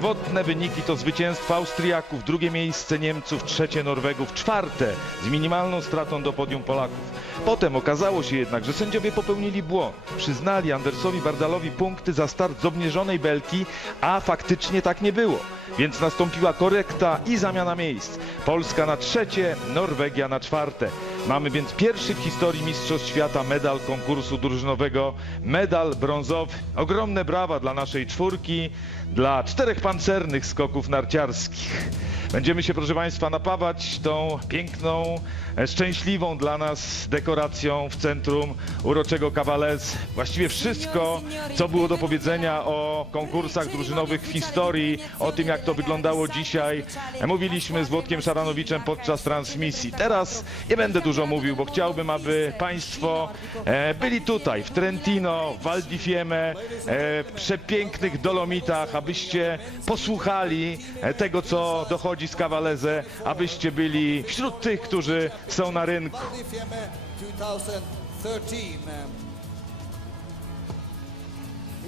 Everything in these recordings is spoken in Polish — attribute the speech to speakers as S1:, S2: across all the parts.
S1: Pierwotne wyniki to zwycięstwo Austriaków, drugie miejsce Niemców, trzecie Norwegów, czwarte z minimalną stratą do podium Polaków. Potem okazało się jednak, że sędziowie popełnili błąd. Przyznali Andersowi Bardalowi punkty za start z obniżonej belki, a faktycznie tak nie było. Więc nastąpiła korekta i zamiana miejsc. Polska na trzecie, Norwegia na czwarte. Mamy więc pierwszy w historii Mistrzostw Świata medal konkursu drużynowego, medal brązowy. Ogromne brawa dla naszej czwórki, dla czterech pancernych skoków narciarskich. Będziemy się, proszę Państwa, napawać tą piękną, e, szczęśliwą dla nas dekoracją w centrum uroczego Kawalez. Właściwie wszystko, co było do powiedzenia o konkursach drużynowych w historii, o tym, jak to wyglądało dzisiaj, e, mówiliśmy z Włodkiem Szaranowiczem podczas transmisji. Teraz nie będę dużo mówił, bo chciałbym, aby Państwo e, byli tutaj, w Trentino, w Val di Fiemme, w przepięknych Dolomitach, abyście posłuchali tego, co dochodzi z Kawaleze, abyście byli wśród tych, którzy są na rynku.
S2: Val di Fiemme 2013.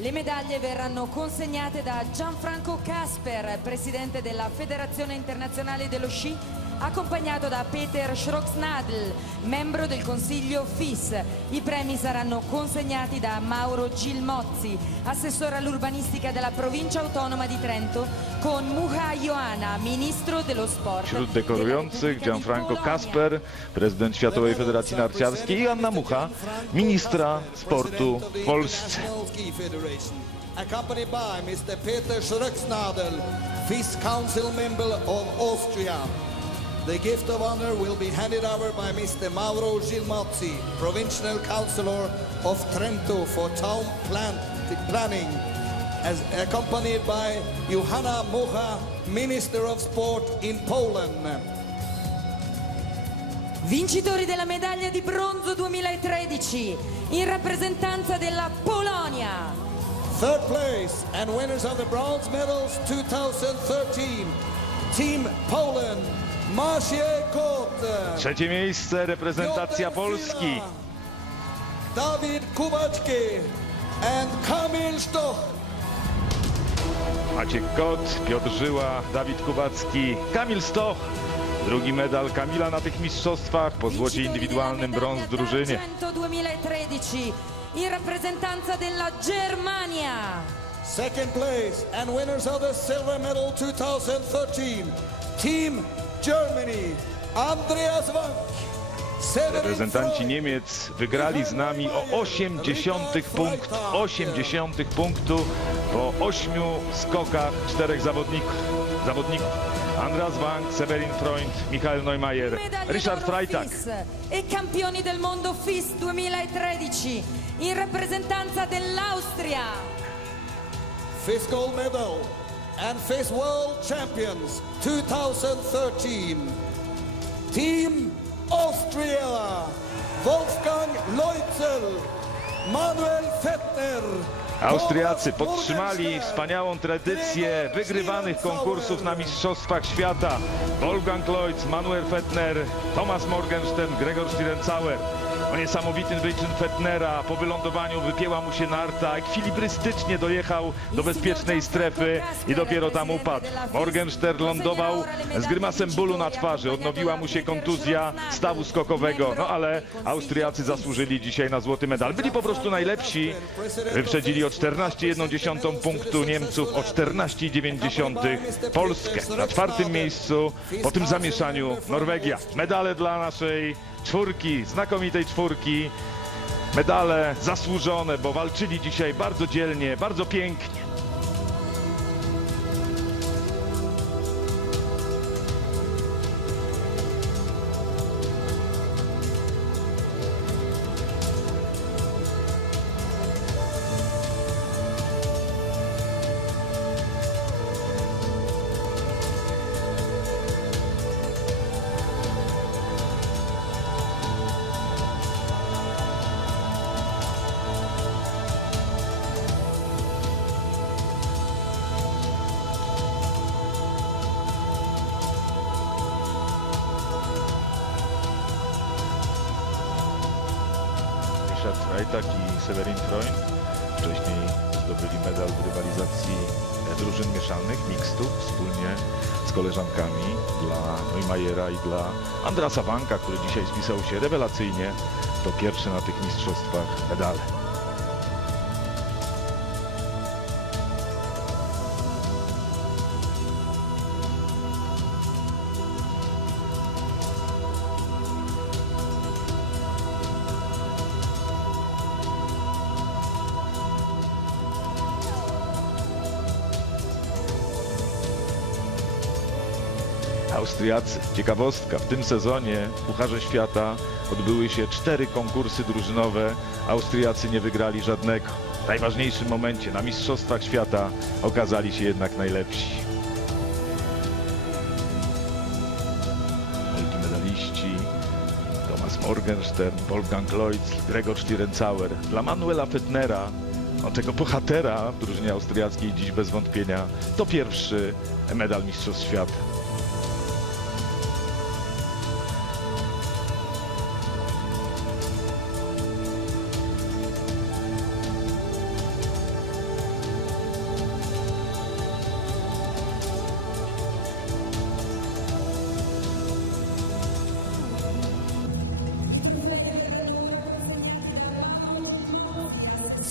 S3: Le medaglie verranno consegnate da Gianfranco Casper, presidente della Federazione Internazionale dello Sci, accompagnato da Peter Schrocksnadel, membro del Consiglio FIS. I premi saranno consegnati da Mauro Gilmozzi, assessore all'urbanistica della provincia autonoma di Trento, con Muha Ioana, ministro dello sport.
S1: Wśród dekorujących Gianfranco. Kasper, prezydent Światowej Federacji Narciarskiej i Anna Mucha, ministra sportu w Polsce.
S2: Accompanied by Mr. Peter Schröcksnadel, FIS Council member of Austria. The gift of honor will be handed over by Mr. Mauro Gilmozzi, provincial councillor of Trento for town plant planning, as accompanied by Johanna Mocha, Minister of Sport in Poland.
S3: Vincitori della medaglia di bronzo 2013 in rappresentanza della Polonia.
S2: Third place and winners of the bronze medals 2013, Team Poland.
S1: Trzecie miejsce, reprezentacja Polski.
S2: Dawid Kubacki and Kamil Stoch.
S1: Maciek Kot, Piotr Żyła, Dawid Kubacki, Kamil Stoch. Drugi medal Kamila na tych mistrzostwach po złocie indywidualnym brąz drużynie.
S3: d'argento 2013 in rappresentanza della Germania.
S2: Second place and winners of the silver medal 2013, Team
S1: Reprezentanci Niemiec wygrali z nami o 80 punkt, 80 punktu po ośmiu skokach czterech zawodników. zawodników. Andreas Wank, Severin Freund, Michael Neumayer, Richard Freitag.
S3: E campioni del mondo FIS 2013 in rappresentanza dell'Austria.
S2: FIS gold medal and FIS world champions 2013, Team Austria, Wolfgang Leutzel, Manuel Fettner.
S1: Austriacy podtrzymali wspaniałą tradycję wygrywanych konkursów na Mistrzostwach Świata. Wolfgang Lloyd, Manuel Fettner, Thomas Morgenstern, Gregor Stierenzauer. O niesamowitym wyczyn Fettnera po wylądowaniu wypięła mu się narta, ekwilibrystycznie dojechał do bezpiecznej strefy i dopiero tam upadł. Morgenstern lądował z grymasem bólu na twarzy, odnowiła mu się kontuzja stawu skokowego, no ale Austriacy zasłużyli dzisiaj na złoty medal. Byli po prostu najlepsi, wyprzedzili o 14,1 punktu Niemców, o 14,9 Polskę. Na czwartym miejscu po tym zamieszaniu Norwegia. Medale dla naszej czwórki, znakomitej czwórki. Medale zasłużone, bo walczyli dzisiaj bardzo dzielnie, bardzo pięknie. Richard Freitag i Severin Freund. Wcześniej zdobyli medal w rywalizacji e, drużyn mieszanych, mixtów, wspólnie z koleżankami dla Neumajera i dla Andrasa Banka, który dzisiaj spisał się rewelacyjnie. To pierwszy na tych mistrzostwach medale. Austriacy. Ciekawostka, w tym sezonie w Pucharze Świata odbyły się cztery konkursy drużynowe. Austriacy nie wygrali żadnego. W najważniejszym momencie na Mistrzostwach Świata okazali się jednak najlepsi. Multimedaliści Thomas Morgenstern, Wolfgang Leutz, Gregor Stierencauer. Dla Manuela Fettnera, no, tego bohatera w drużynie austriackiej dziś bez wątpienia, to pierwszy medal Mistrzostw Świata.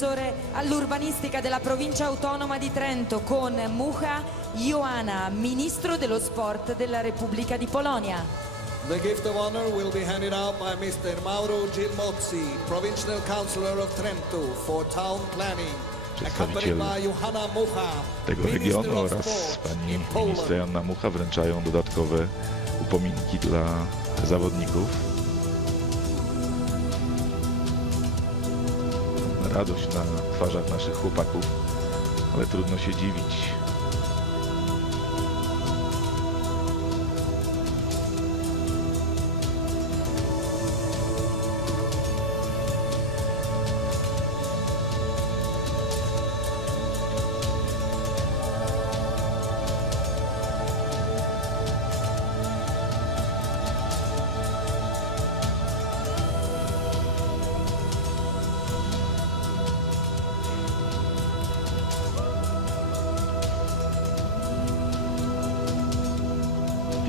S3: Professore all'urbanistica della provincia autonoma di Trento con Mucha Ioana, ministro dello sport della Repubblica di Polonia.
S2: The gift of honor will be handed out by Mr. Mauro Gilmozzi, Provincial Councillor of Trento for Town Planning,
S1: Przedstawiciel tego regionu oraz pani
S2: in
S1: minister. Joanna Mucha wręczają dodatkowe upominki dla zawodników. Radość na twarzach naszych chłopaków, ale trudno się dziwić.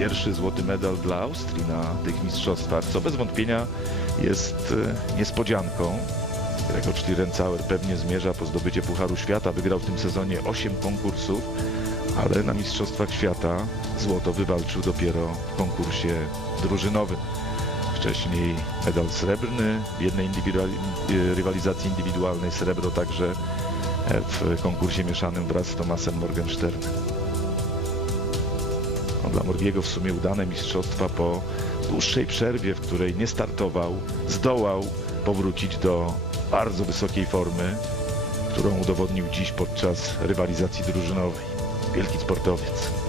S1: Pierwszy złoty medal dla Austrii na tych mistrzostwach, co bez wątpienia jest e, niespodzianką. Gregor Stierencauer pewnie zmierza po zdobycie Pucharu Świata. Wygrał w tym sezonie 8 konkursów, ale na Mistrzostwach Świata złoto wywalczył dopiero w konkursie drużynowym. Wcześniej medal srebrny w jednej e, rywalizacji indywidualnej, srebro także w konkursie mieszanym wraz z Tomasem Morgensternem. Dla Morbiego w sumie udane mistrzostwa po dłuższej przerwie, w której nie startował, zdołał powrócić do bardzo wysokiej formy, którą udowodnił dziś podczas rywalizacji drużynowej. Wielki sportowiec.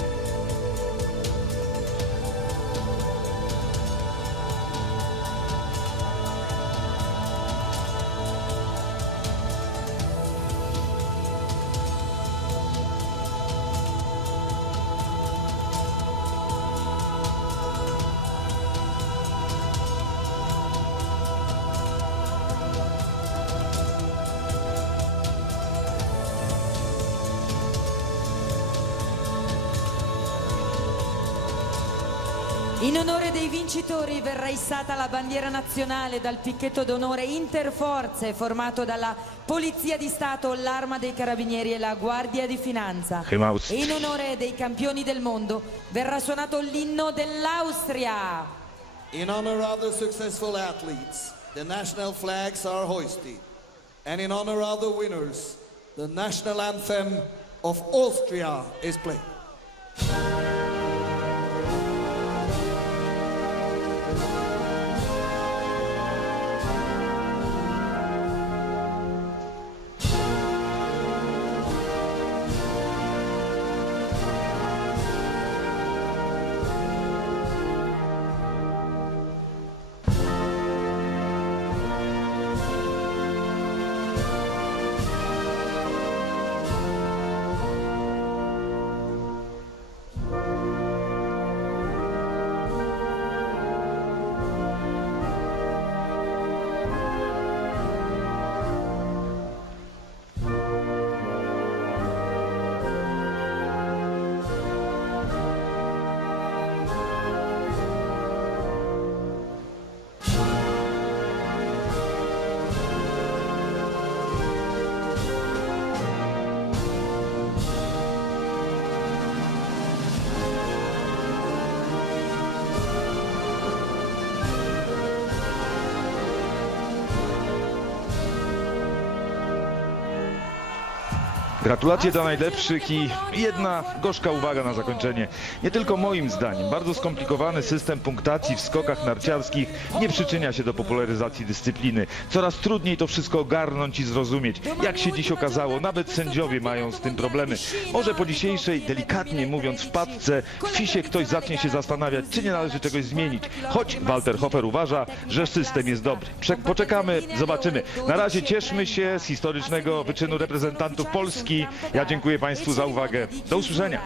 S3: In onore dei vincitori verrà issata la bandiera nazionale dal picchetto d'onore interforze formato dalla Polizia di Stato, l'Arma dei Carabinieri e la Guardia di Finanza. E in onore dei campioni del mondo verrà suonato l'inno dell'Austria.
S2: In honor of the successful athletes, the national flags are hoisted. And in honor of the winners, the national anthem of Austria is played.
S1: Gratulacje dla najlepszych i jedna gorzka uwaga na zakończenie. Nie tylko moim zdaniem, bardzo skomplikowany system punktacji w skokach narciarskich nie przyczynia się do popularyzacji dyscypliny. Coraz trudniej to wszystko ogarnąć i zrozumieć. Jak się dziś okazało, nawet sędziowie mają z tym problemy. Może po dzisiejszej, delikatnie mówiąc, wpadce w fisie ktoś zacznie się zastanawiać, czy nie należy czegoś zmienić. Choć Walter Hofer uważa, że system jest dobry. Poczekamy, zobaczymy. Na razie cieszmy się z historycznego wyczynu reprezentantów Polski. Ja dziękuję Państwu za uwagę. Do usłyszenia.